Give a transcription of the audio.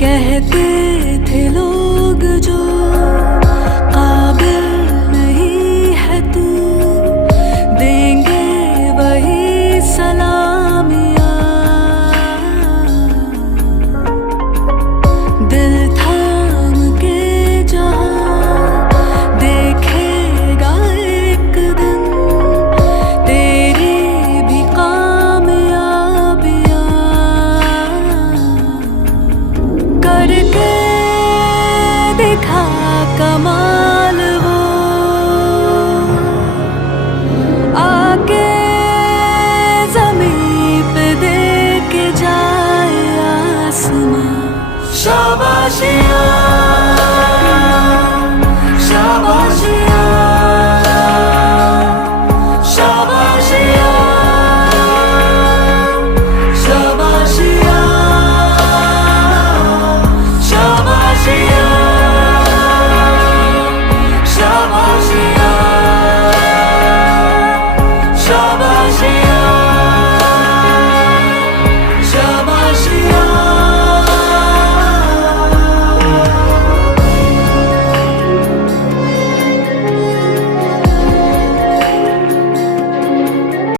कहते थे लोग जो काबिल नहीं है तू, देंगे वही सलामियाँ। दिल थाम के जहाँ देखेगा एक दिन तेरी भी कामयाबियाँ। करके दिखा कमाल वो, आके ज़मीं पे दे के जाए आसमां। शाबाशियाँ शाबाशियाँ शाबाशियाँ शाबाशियाँ शाबाशियाँ शाबाशियाँ शाबाशियाँ।